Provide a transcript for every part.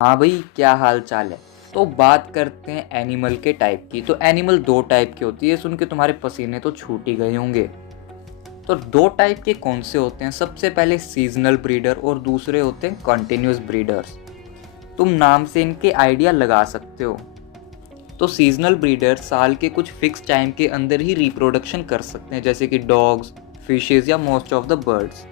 हाँ भाई, क्या हाल चाल है। तो बात करते हैं एनिमल के टाइप की। तो एनिमल दो टाइप की होती है, सुन के तुम्हारे पसीने तो छूट ही गए होंगे। तो दो टाइप के कौन से होते हैं? सबसे पहले सीजनल ब्रीडर और दूसरे होते हैं कॉन्टिन्यूस ब्रीडर्स। तुम नाम से इनके आइडिया लगा सकते हो। तो सीजनल ब्रीडर साल के कुछ फिक्स टाइम के अंदर ही रिप्रोडक्शन कर सकते हैं, जैसे कि डॉग्स, फिशेज या most of the birds.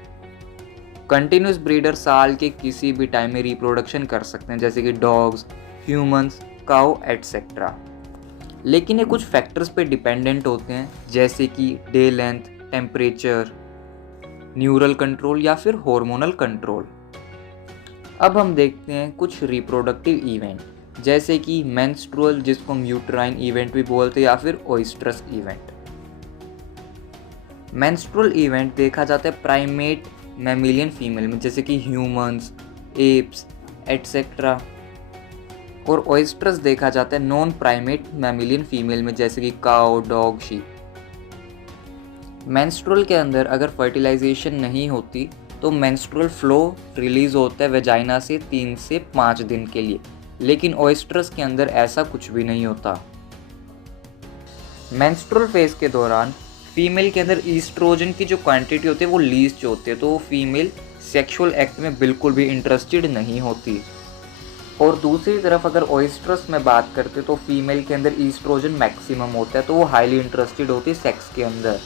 Continuous breeder साल के किसी भी टाइम में रिप्रोडक्शन कर सकते हैं, जैसे कि डॉग्स, ह्यूमंस, काउ एटसेट्रा। लेकिन ये कुछ फैक्टर्स पे डिपेंडेंट होते हैं, जैसे कि day length, temperature, neural control या फिर हार्मोनल कंट्रोल। अब हम देखते हैं कुछ रिप्रोडक्टिव इवेंट, जैसे कि मेंस्ट्रुअल, जिसको हम यूट्राइन इवेंट भी बोलते हैं, या फिर ओइस्ट्रस इवेंट। मेंस्ट्रुअल इवेंट देखा जाता है प्राइमेट मैमिलियन फीमेल में, जैसे कि ह्यूमंस, एप्स एटसेट्रा। और ओइस्ट्रस देखा जाता है नॉन प्राइमेट मैमिलियन फीमेल में, जैसे कि काउ, डॉग, शीप। मेंस्ट्रुअल के अंदर अगर फर्टिलाइजेशन नहीं होती तो मेंस्ट्रुअल फ्लो रिलीज होता है वेजाइना से 3 से 5 दिन के लिए, लेकिन ओइस्ट्रस के अंदर ऐसा कुछ भी नहीं होता। मेंस्ट्रुअल फेज के दौरान फीमेल के अंदर ईस्ट्रोजन की जो क्वांटिटी होती है वो लीस्ट होती है, तो वो फीमेल सेक्सुअल एक्ट में बिल्कुल भी इंटरेस्टेड नहीं होती। और दूसरी तरफ अगर ओइस्ट्रस में बात करते तो फीमेल के अंदर ईस्ट्रोजन मैक्सिमम होता है, तो वो हाईली इंटरेस्टेड होती है सेक्स के अंदर।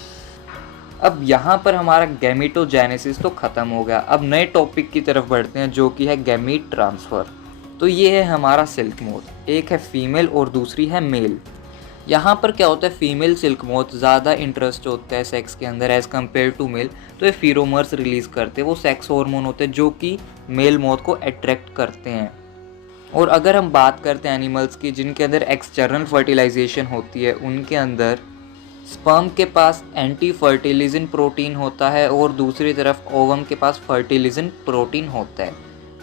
अब यहाँ पर हमारा गैमेटोजेनेसिस तो ख़त्म हो गया। अब नए टॉपिक की तरफ बढ़ते हैं, जो कि है गैमीट ट्रांसफ़र। तो ये है हमारा सिल्क मोथ, एक है फीमेल और दूसरी है मेल। यहाँ पर क्या होता है, फीमेल सिल्क मोथ ज़्यादा इंटरेस्ट होता है सेक्स के अंदर एज़ कम्पेयर टू मेल। तो ये फीरोमर्स रिलीज़ करते हैं, वो सेक्स हार्मोन होते हैं जो कि मेल मोथ को अट्रैक्ट करते हैं। और अगर हम बात करते हैं एनिमल्स की जिनके अंदर एक्सटर्नल फर्टिलाइजेशन होती है, उनके अंदर स्पर्म के पास एंटी फर्टिलिजन प्रोटीन होता है और दूसरी तरफ ओवम के पास फर्टिलिजन प्रोटीन होता है।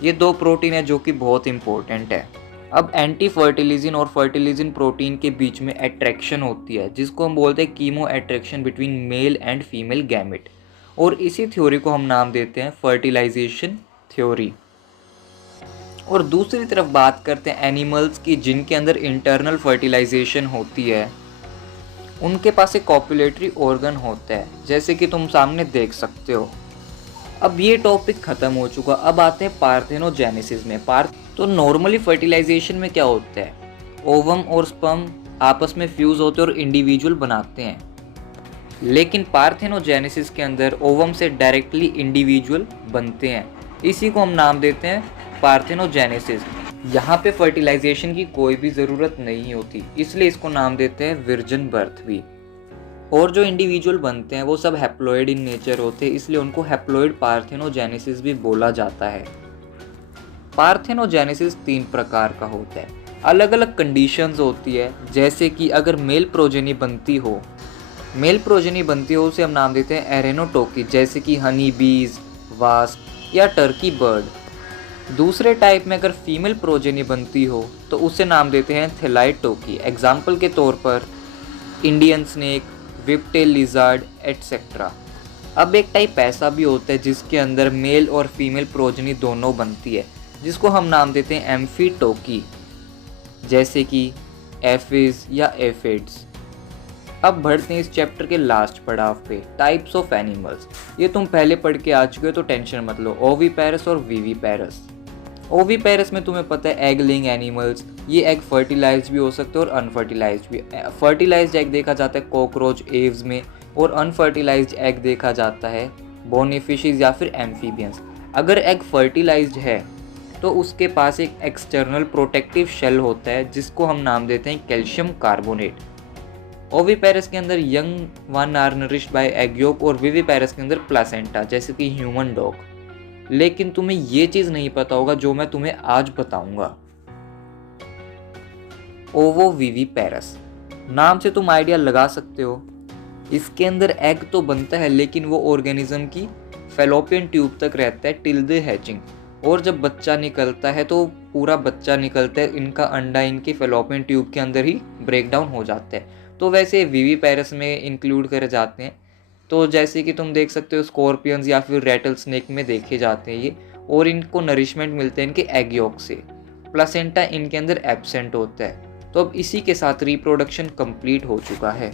ये दो प्रोटीन है जो कि बहुत इंपॉर्टेंट है। अब एंटी फर्टिलिजन और फर्टिलिजन प्रोटीन के बीच में अट्रैक्शन होती है, जिसको हम बोलते हैं chemo attraction between male and female gamete. और इसी थ्योरी को हम नाम देते हैं फर्टिलाइजेशन थ्योरी। और दूसरी तरफ बात करते हैं एनिमल्स की जिनके अंदर इंटरनल फर्टिलाइजेशन होती है, उनके पास एक कॉपुलेटरी ऑर्गन होता है, जैसे कि तुम सामने देख सकते हो। अब ये टॉपिक खत्म हो चुका, अब आते हैं पार्थेनोजेनेसिस में। तो नॉर्मली फर्टिलाइजेशन में क्या होता है, ओवम और स्पर्म आपस में फ्यूज होते हैं और इंडिविजुअल बनाते हैं। लेकिन पार्थेनोजेनेसिस के अंदर ओवम से डायरेक्टली इंडिविजुअल बनते हैं, इसी को हम नाम देते हैं पार्थेनोजेनेसिस। यहाँ पे फर्टिलाइजेशन की कोई भी ज़रूरत नहीं होती, इसलिए इसको नाम देते हैं विर्जिन बर्थ भी। और जो इंडिविजुअल बनते हैं वो सब हैप्लॉइड इन नेचर होते हैं, इसलिए उनको हैप्लॉइड पार्थेनोजेनेसिस भी बोला जाता है। पार्थेनोजेनेसिस 3 प्रकार का होता है, अलग अलग कंडीशंस होती है। जैसे कि अगर मेल प्रोजेनी बनती हो, उसे हम नाम देते हैं एरेनोटोकी, जैसे कि हनी बीज, वास्प या टर्की बर्ड। दूसरे टाइप में अगर फीमेल प्रोजेनी बनती हो तो उसे नाम देते हैं थेलाइटोकी। एग्जाम्पल के तौर पर Indian snake, whiptail lizard etcetera. अब एक टाइप ऐसा भी होता है जिसके अंदर मेल और फीमेल प्रोजेनी दोनों बनती है, जिसको हम नाम देते हैं एम्फीटोकी, जैसे कि एफिज या एफिड्स। अब बढ़ते हैं इस चैप्टर के लास्ट पड़ाव पे, टाइप्स ऑफ एनिमल्स। ये तुम पहले पढ़ के आ चुके हो तो टेंशन मत लो। ओविपेरस और विविपेरस। ओविपेरस में तुम्हें पता है एग लेइंग एनिमल्स, ये एग फर्टिलाइज्ड भी हो सकते हैं और अनफर्टिलाइज्ड भी। फर्टिलाइज्ड एग देखा जाता है कॉकरोच, एव्स में, और अनफर्टिलाइज्ड एग देखा जाता है बोनीफिशेस या फिर एम्फीबियंस। अगर एग फर्टिलाइज्ड है तो उसके पास एक एक्सटर्नल प्रोटेक्टिव शेल होता है, जिसको हम नाम देते हैं कैल्शियम कार्बोनेट। ओविपेरस के अंदर young one are nourished by egg yolk, और विविपेरस के अंदर प्लासेंटा, जैसे कि ह्यूमन डॉग। लेकिन तुम्हें ये चीज नहीं पता होगा जो मैं तुम्हें आज बताऊंगा। ओवोविविपेरस, नाम से तुम आइडिया लगा सकते हो, इसके अंदर एग तो बनता है लेकिन वो ऑर्गेनिज्म की फेलोपियन ट्यूब तक रहता है टिल द हैचिंग। और जब बच्चा निकलता है तो पूरा बच्चा निकलता है, इनका अंडा इनके फेलोपियन ट्यूब के अंदर ही ब्रेक डाउन हो जाता है। तो वैसे विविपेरस में इंक्लूड करे जाते हैं। तो जैसे कि तुम देख सकते हो स्कॉर्पियंस या फिर रेटल स्नेक में देखे जाते हैं ये, और इनको नरिशमेंट मिलते हैं इनके एग यॉक से। प्लासेंटा इनके अंदर एब्सेंट होता है। तो अब इसी के साथ रिप्रोडक्शन कंप्लीट हो चुका है।